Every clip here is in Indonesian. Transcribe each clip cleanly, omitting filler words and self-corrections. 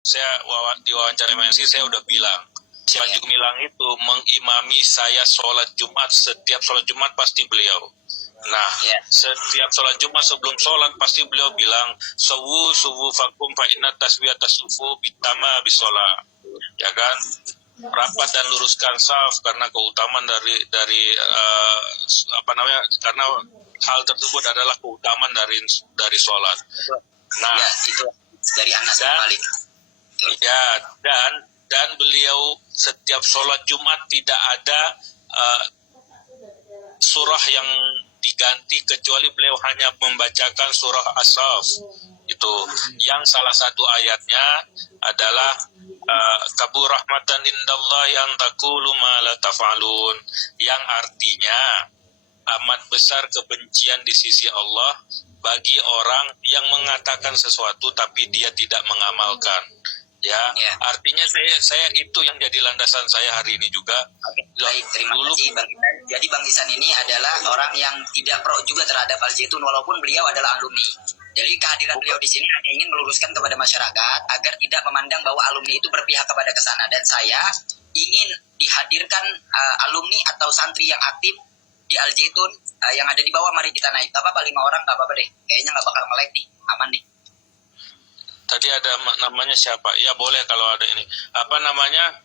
saya di wawancara MNC saya udah bilang, Panji Gumilang itu mengimami saya sholat Jumat, setiap sholat Jumat pasti beliau. Nah, setiap sholat Jumat sebelum sholat pasti beliau bilang, suwu fakum fa inna taswiyata sufu bitama bisola, ya kan? Rapat dan luruskan saf karena keutamaan dari karena hal tersebut adalah keutamaan dari sholat. Nah, ya, itu dari Anas bin Malik. Ya, dan beliau setiap sholat Jumat tidak ada surah yang diganti kecuali beliau hanya membacakan surah As-Saff. Itu yang salah satu ayatnya adalah kabur rahmatan indallahi an taqulu ma la taf'alun, yang artinya amat besar kebencian di sisi Allah bagi orang yang mengatakan sesuatu tapi dia tidak mengamalkan. Ya, artinya saya itu yang jadi landasan saya hari ini juga. Baik, terima kasih Bang Isan. Jadi Bang Isan ini adalah orang yang tidak pro juga terhadap Al Zaitun walaupun beliau adalah alumni. Jadi kehadiran beliau di sini hanya ingin meluruskan kepada masyarakat agar tidak memandang bahwa alumni itu berpihak kepada kesana. Dan saya ingin dihadirkan alumni atau santri yang aktif di Al Zaitun yang ada di bawah. Mari kita naik. Gak apa-apa 5 orang, gak apa-apa deh. Kayaknya gak bakal melek nih, aman nih. Tadi ada namanya siapa? Ya boleh kalau ada ini. Apa namanya?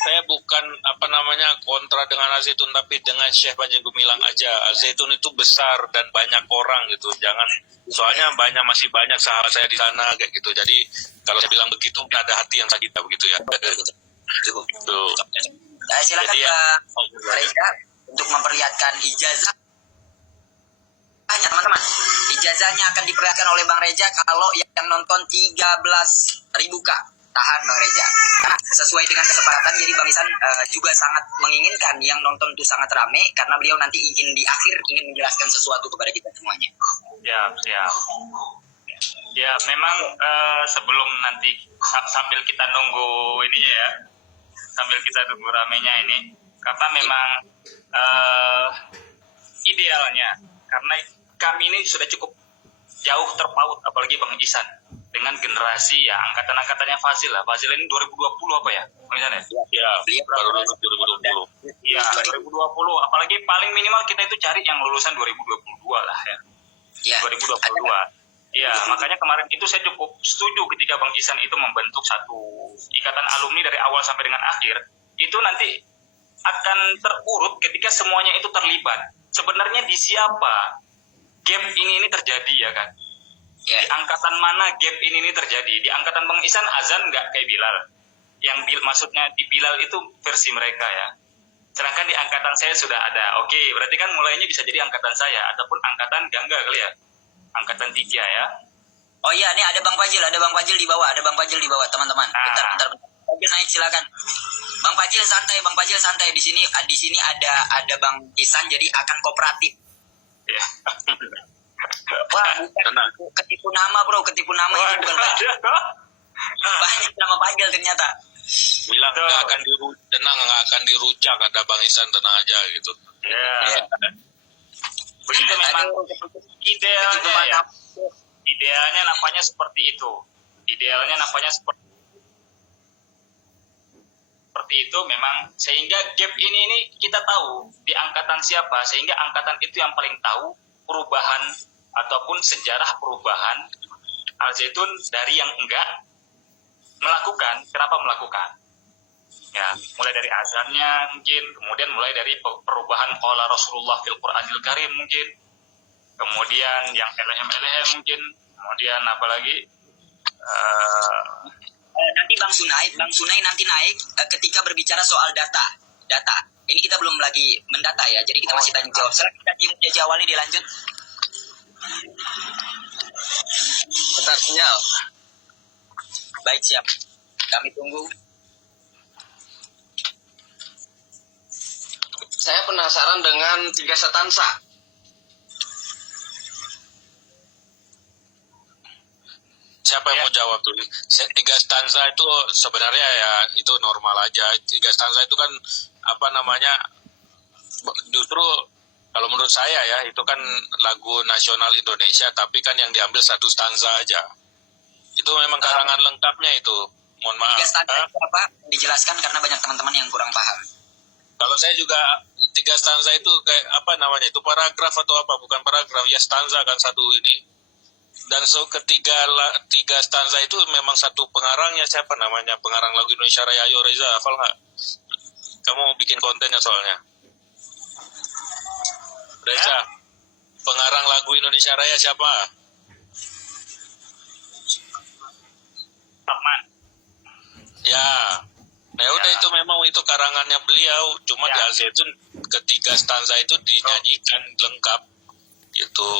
Saya bukan kontra dengan Al Zaitun, tapi dengan Syekh Panji Gumilang aja. Al Zaitun itu besar dan banyak orang gitu. Jangan, soalnya masih banyak sahabat saya di sana kayak gitu. Jadi kalau saya bilang begitu ada hati yang sakit begitu ya. Cukup. Gitu. Silakan Pak Reza untuk memperlihatkan ijazah. Teman-teman, ijazahnya akan diperlihatkan oleh Bang Reza kalau yang nonton 13.000 Kak. Tahan Bang Reza. Karena sesuai dengan kesepakatan, jadi Bang Isan juga sangat menginginkan yang nonton itu sangat rame karena beliau nanti ingin di akhir ingin menjelaskan sesuatu kepada kita semuanya. Siap. Ya, memang sebelum nanti sambil kita nunggu ininya ya, sambil kita tunggu ramenya ini, karena memang idealnya, karena kami ini sudah cukup jauh terpaut, apalagi Bang Isan dengan generasi ya angkatan-angkatannya Fazil lah. Fazil ini 2020 apa ya? Bang Isan ya? Ya, baru lulus 2020. Iya, 2020. Apalagi paling minimal kita itu cari yang lulusan 2022 lah ya. Ya. 2022. Iya, makanya kemarin itu saya cukup setuju ketika Bang Isan itu membentuk satu ikatan alumni dari awal sampai dengan akhir. Itu nanti akan terurut ketika semuanya itu terlibat. Sebenarnya di siapa gap ini terjadi ya kan? Di angkatan mana gap ini terjadi? Di angkatan Bang Isan azan nggak kayak Bilal. Maksudnya di Bilal itu versi mereka ya. Sedangkan di angkatan saya sudah ada. Oke, berarti kan mulainya bisa jadi angkatan saya ataupun angkatan Gangga kali ya. Angkatan Tija ya. Oh iya, ini ada Bang Fajil di bawah, teman-teman. Bentar. Fajil naik silakan. Bang Fajil santai. Di sini ada Bang Isan jadi akan kooperatif. Ya. Wah, bukan ketipu nama ini bukan Fajil. Banyak nama Fajil ternyata. Bilang nggak akan dirujak, ada Bang Isan, tenang aja gitu. Ya. Begitu memang idealnya ya. Idealnya nampaknya seperti itu. Seperti itu memang, sehingga gap ini kita tahu di angkatan siapa, sehingga angkatan itu yang paling tahu perubahan ataupun sejarah perubahan Al Zaitun dari yang enggak melakukan. Kenapa melakukan? Ya, mulai dari azannya mungkin, kemudian mulai dari perubahan qala Rasulullah fil Qur'anil Karim mungkin, kemudian yang LM mungkin, kemudian apa lagi? Nanti Bang Sunai nanti naik ketika berbicara soal data. Ini kita belum lagi mendata ya, jadi kita masih tanya jawab. Silakan kita awali dilanjut. Bentar, sinyal. Baik, siap. Kami tunggu. Saya penasaran dengan 3 stansa. Siapa yang mau jawab dulu? 3 stanza itu sebenarnya ya itu normal aja. 3 stanza itu kan justru kalau menurut saya ya itu kan lagu nasional Indonesia, tapi kan yang diambil 1 stanza aja. Itu memang karangan lengkapnya itu. Mohon maaf. 3 stanza itu apa? Dijelaskan karena banyak teman-teman yang kurang paham. Kalau saya juga 3 stanza itu kayak apa namanya? Itu paragraf atau apa? Bukan paragraf, ya stanza kan satu ini. Dan ketiga 3 stanza itu memang satu pengarangnya, siapa namanya? Pengarang lagu Indonesia Raya, Ayo Reza, hafal nggak? Kamu bikin kontennya soalnya. Reza, pengarang lagu Indonesia Raya siapa? Rahman. Ya. Nah udah itu memang itu karangannya beliau. Cuma di Al Zaitun ketiga stanza itu dinyanyikan lengkap gitu.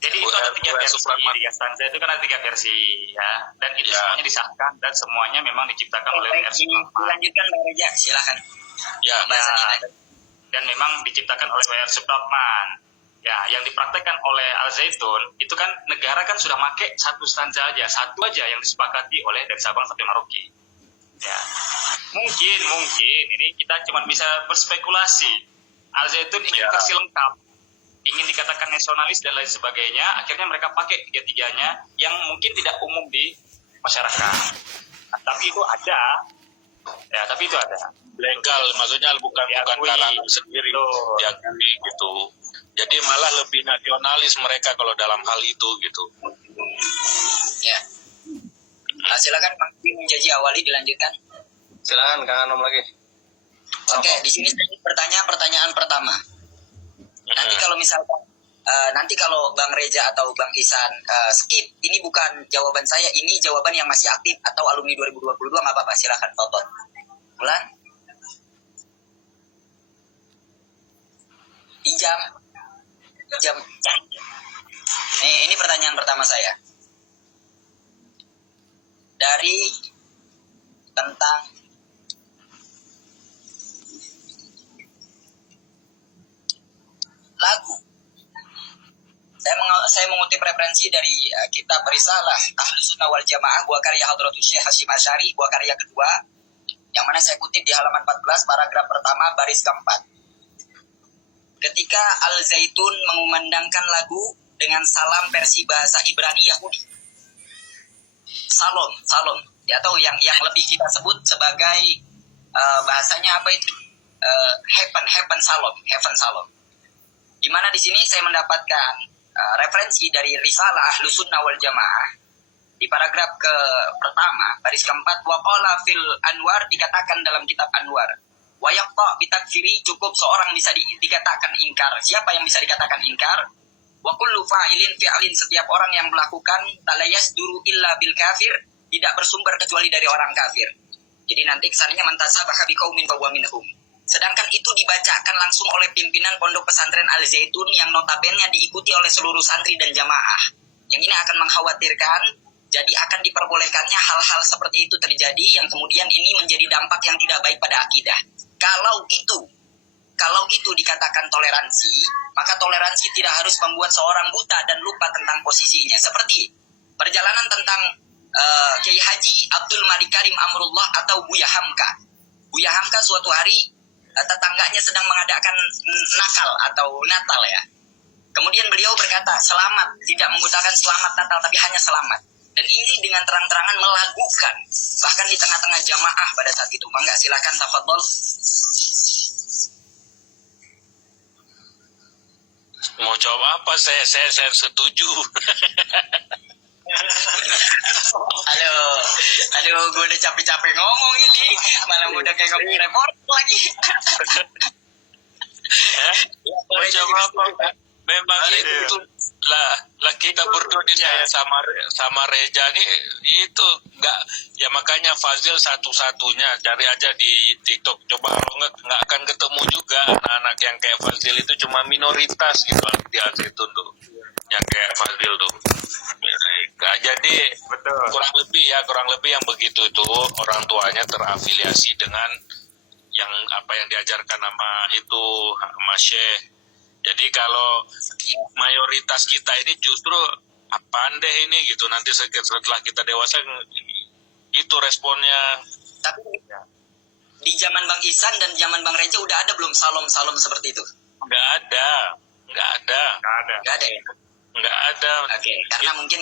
Jadi itu ada 3 versi. 3 stanza itu kan ada 3 versi ya. Dan itu semuanya disahkan dan semuanya memang diciptakan oleh R.S. Dilanjutkan Bang Reja, silakan. Ya. Dan memang diciptakan oleh R.S. Rahman. Ya, yang dipraktekkan oleh Al Zaitun itu kan negara kan sudah pakai satu stanza aja, satu aja yang disepakati oleh dari Sabang sampai Merauke. Ya, mungkin ini kita cuma bisa berspekulasi. Al Zaitun ingin versi lengkap, ingin dikatakan nasionalis dan lain sebagainya. Akhirnya mereka pakai 3-tiganya yang mungkin tidak umum di masyarakat. Nah, tapi itu ada. Ya, tapi itu ada. Legal, maksudnya bukan kalangan sendiri. Diakui gitu. Jadi malah lebih nasionalis mereka kalau dalam hal itu gitu. Ya. Nah, silakan Bang Menjaji awali dilanjutkan. Silakan Kang Anom lagi. Oke, di sini saya bertanya pertanyaan pertama. Nanti kalau misalkan nanti kalau Bang Reja atau Bang Ihsan skip, ini bukan jawaban saya, ini jawaban yang masih aktif atau alumni 2022 nggak apa-apa, silakan Toto. Bulan. Jam. Ini pertanyaan pertama saya. Dari tentang lagu. Saya mengutip referensi dari kitab Risalah Ahlus Sunnah wal Jamaah, buah karya Hadratus Syekh Hasyim Asy'ari, buah karya kedua, yang mana saya kutip di halaman 14 paragraf pertama baris keempat. Ketika Al Zaitun mengumandangkan lagu dengan salam versi bahasa Ibrani Yahudi, salom, atau yang lebih kita sebut sebagai bahasanya apa itu, heaven salom. Di mana di sini saya mendapatkan referensi dari Risalah Ahlus Sunnah wal Jamaah di paragraf ke pertama baris keempat, waqala fil Anwar, dikatakan dalam kitab Anwar, wa yaqta bitakfiri, cukup seorang bisa dikatakan ingkar. Siapa yang bisa dikatakan ingkar? Wa kullu fa'ilin fi'alin, setiap orang yang melakukan talayas duru illa bil kafir, tidak bersumber kecuali dari orang kafir. Jadi nanti kesannya mantasabah biqaumin fa huwa minhum. Sedangkan itu dibacakan langsung oleh pimpinan Pondok Pesantren Al Zaitun yang notabene diikuti oleh seluruh santri dan jamaah. Yang ini akan mengkhawatirkan, jadi akan diperbolehkannya hal-hal seperti itu terjadi yang kemudian ini menjadi dampak yang tidak baik pada akidah. Kalau itu dikatakan toleransi, maka toleransi tidak harus membuat seorang buta dan lupa tentang posisinya. Seperti perjalanan tentang Kiai Haji Abdul Malik Karim Amrullah atau Buya Hamka. Buya Hamka suatu hari tetangganya sedang mengadakan nakal atau Natal ya. Kemudian beliau berkata, selamat, tidak menggunakan selamat Natal tapi hanya selamat. Dan ini dengan terang-terangan melagukan bahkan di tengah-tengah jamaah pada saat itu. Mangga silakan tafadhol. Mau jawab apa? Saya setuju. Aduh, gue udah capek-capek ngomong ini, malah udah kayak ngomong report lagi. Mau jawab apa? Memang itu lah kita berdua nih, saya sama Reja nih itu nggak, ya makanya Fazil satu-satunya cari aja di TikTok, coba kalau nggak akan ketemu juga anak-anak yang kayak Fazil, itu cuma minoritas gitu di Al Zaitun tuh yang kayak Fazil tuh. Nah, jadi betul. kurang lebih yang begitu itu orang tuanya terafiliasi dengan yang apa yang diajarkan sama itu Mas Syekh. Jadi kalau mayoritas kita ini justru apaan deh ini gitu, nanti setelah kita dewasa itu responnya. Tapi di zaman Bang Ihsan dan zaman Bang Reja udah ada belum salom seperti itu? Nggak ada ya? Nggak ada. Nggak ada. Oke, karena mungkin